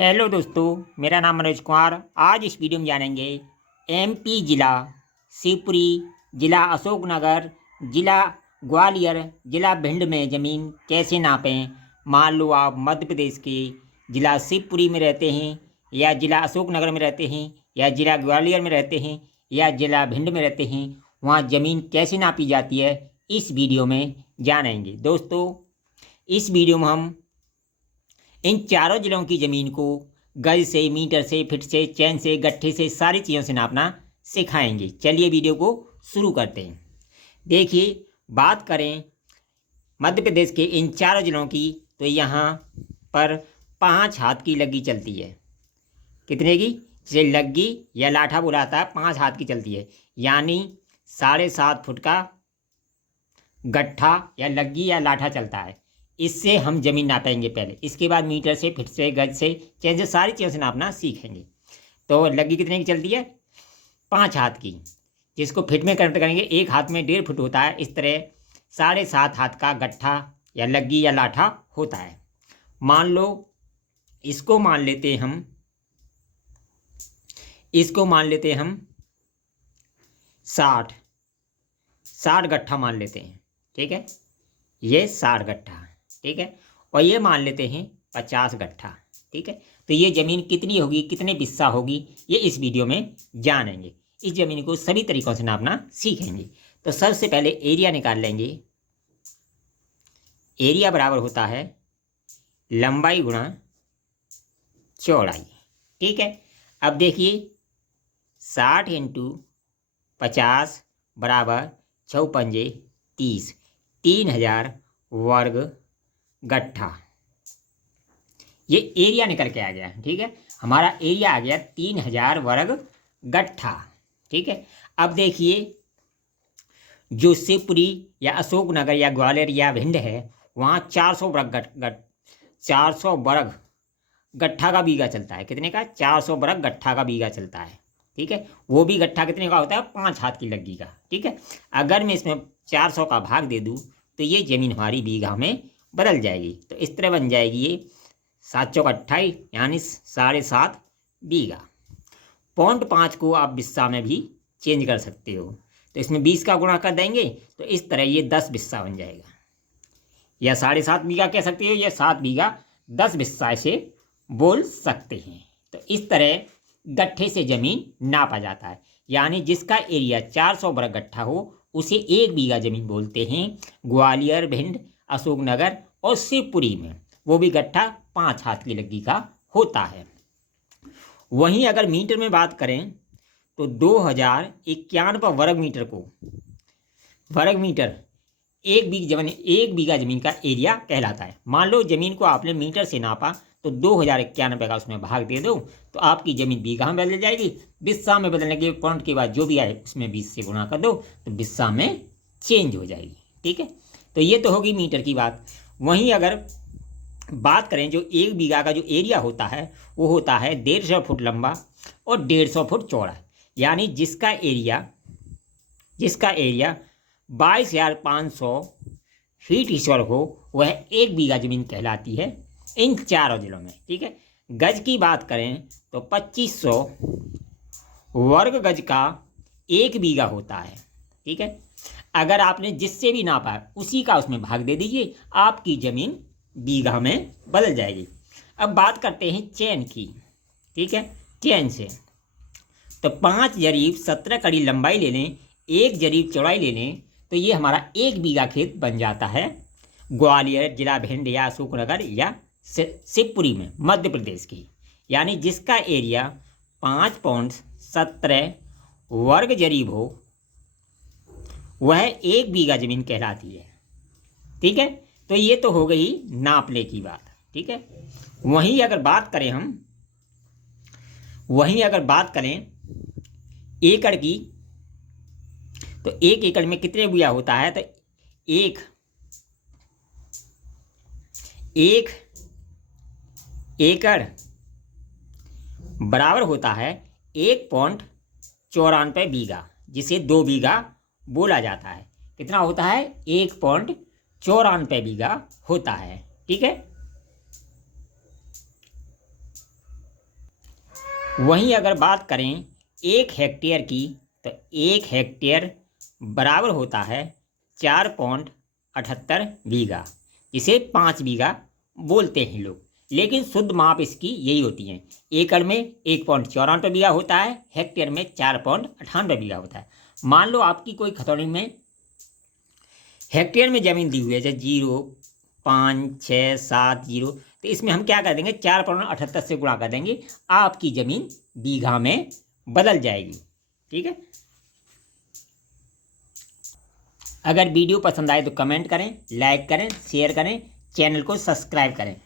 Hello दोस्तों, मेरा नाम मनोज कुमार। आज इस वीडियो में जानेंगे एमपी जिला शिवपुरी, जिला अशोकनगर, जिला ग्वालियर, जिला भिंड में ज़मीन कैसे नापें। मान लो आप मध्य प्रदेश के जिला शिवपुरी में रहते हैं, या जिला अशोकनगर में रहते हैं, या जिला ग्वालियर में रहते हैं, या जिला भिंड में रहते हैं, वहाँ ज़मीन कैसे नापी जाती है इस वीडियो में जानेंगे। दोस्तों, इस वीडियो में हम इन चारों जिलों की ज़मीन को गज से, मीटर से, फिट से, चैन से, गट्ठे से, सारी चीज़ों से नापना सिखाएंगे। चलिए वीडियो को शुरू करते हैं। देखिए, बात करें मध्य प्रदेश के इन चारों जिलों की, तो यहाँ पर 5 हाथ की लग्गी चलती है। कितने की? जिसे लग्गी या लाठा बुलाता है, 5 हाथ की चलती है, यानी 7.5 फुट का गट्ठा या लग्गी या लाठा चलता है। इससे हम ज़मीन नापेंगे पहले, इसके बाद मीटर से, फिट से, गज से, चैन से, सारी चीज़ों से नापना सीखेंगे। तो लग्गी कितने की चलती है? 5 हाथ की, जिसको फिट में कन्वर्ट करेंगे, एक हाथ में 1.5 फुट होता है। इस तरह 7.5 हाथ का गट्ठा या लग्गी या लाठा होता है। मान लो इसको मान लेते हैं हम 60 गट्ठा मान लेते हैं। ठीक है, ये 60 गट्ठा, ठीक है, और ये मान लेते हैं 50 गट्ठा। ठीक है, तो ये ज़मीन कितनी होगी, कितने बिस्सा होगी, ये इस वीडियो में जानेंगे। इस ज़मीन को सभी तरीक़ों से नापना सीखेंगे। तो सबसे पहले एरिया निकाल लेंगे। एरिया बराबर होता है लंबाई गुणा चौड़ाई। ठीक है, अब देखिए 60 × 50 बराबर 6 पंजे 30, 3000 वर्ग गट्ठा। ये एरिया निकल के आ गया। ठीक है, हमारा एरिया आ गया 3000 वर्ग गट्ठा। ठीक है, अब देखिए जो शिवपुरी या अशोकनगर या ग्वालियर या भिंड है, वहाँ 400 वर्ग गट्ठा का बीघा चलता है। कितने का? 400 वर्ग गट्ठा का बीघा चलता है। ठीक है, वो भी गट्ठा कितने का होता है? 5 हाथ की लग्गी का। ठीक है, अगर मैं इसमें 400 का भाग दे दूँ तो ये ज़मीन हमारी बीघा में बदल जाएगी। तो इस तरह बन जाएगी ये 7 चौक 28, यानी 7.5 बीघा। 0.5 को आप बिस्सा में भी चेंज कर सकते हो, तो इसमें 20 का गुणा कर देंगे तो इस तरह ये 10 बिस्सा बन जाएगा। या 7.5 बीघा कह सकते हो, या 7 बीघा 10 बिस्सा से बोल सकते हैं। तो इस तरह गट्ठे से ज़मीन नापा जाता है, यानी जिसका एरिया 400 वर्ग गट्ठा हो उसे 1 बीघा ज़मीन बोलते हैं। ग्वालियर, भिंड, अशोकनगर और शिवपुरी में वो भी गट्ठा 5 हाथ की लग्गी का होता है। वहीं अगर मीटर में बात करें तो 2091 वर्ग मीटर को वर्ग मीटर 1 बीघा ज़मीन का एरिया कहलाता है। मान लो ज़मीन को आपने मीटर से नापा तो 2091 का उसमें भाग दे दो तो आपकी ज़मीन बीघा में बदल जाएगी। बिस्सा में बदलने के पॉइंट के बाद जो भी आए उसमें 20 से गुणा कर दो तो बिस्सा में चेंज हो जाएगी। ठीक है, तो ये तो होगी मीटर की बात। वहीं अगर बात करें जो 1 बीघा का जो एरिया होता है वो होता है 150 फुट लंबा और 150 फुट चौड़ा, यानी जिसका एरिया 22,500 फीट ईश्वर हो वह 1 बीघा ज़मीन कहलाती है इन चारों जिलों में। ठीक है, गज की बात करें तो 2500 वर्ग गज का 1 बीघा होता है। ठीक है, अगर आपने जिससे भी नापा है उसी का उसमें भाग दे दीजिए, आपकी ज़मीन बीघा में बदल जाएगी। अब बात करते हैं चैन की। ठीक है, चैन से तो 5 जरीब 17 कड़ी लंबाई ले लें, 1 जरीब चौड़ाई ले लें, तो ये हमारा 1 बीघा खेत बन जाता है ग्वालियर, जिला भिंड या अशोकनगर या शिवपुरी में, मध्य प्रदेश की। यानी जिसका एरिया 5.17 वर्ग जरीब हो वह 1 बीघा ज़मीन कहलाती है। ठीक है, तो ये तो हो गई नापने की बात। ठीक है, वहीं अगर बात करें एकड़ की, तो 1 एकड़ में कितने बिया होता है? तो एक एकड़ बराबर होता है 1.94 बीघा, जिसे 2 बीघा बोला जाता है। कितना होता है? 1.94 बीघा होता है। ठीक है, वहीं अगर बात करें 1 हेक्टेयर की, तो 1 हेक्टेयर बराबर होता है 4.78 बीघा, जिसे 5 बीघा बोलते हैं लोग, लेकिन शुद्ध माप इसकी यही होती है। एकड़ में 1.94 बीघा होता है, हेक्टेयर में 4.98 बीघा होता है। मान लो आपकी कोई खतौनी में हेक्टेयर में ज़मीन दी हुई है, जैसे 0.5670, तो इसमें हम क्या कर देंगे, 4.78 से गुणा कर देंगे, आपकी ज़मीन बीघा में बदल जाएगी। ठीक है। अगर वीडियो पसंद आए तो कमेंट करें, लाइक करें, शेयर करें, चैनल को सब्सक्राइब करें।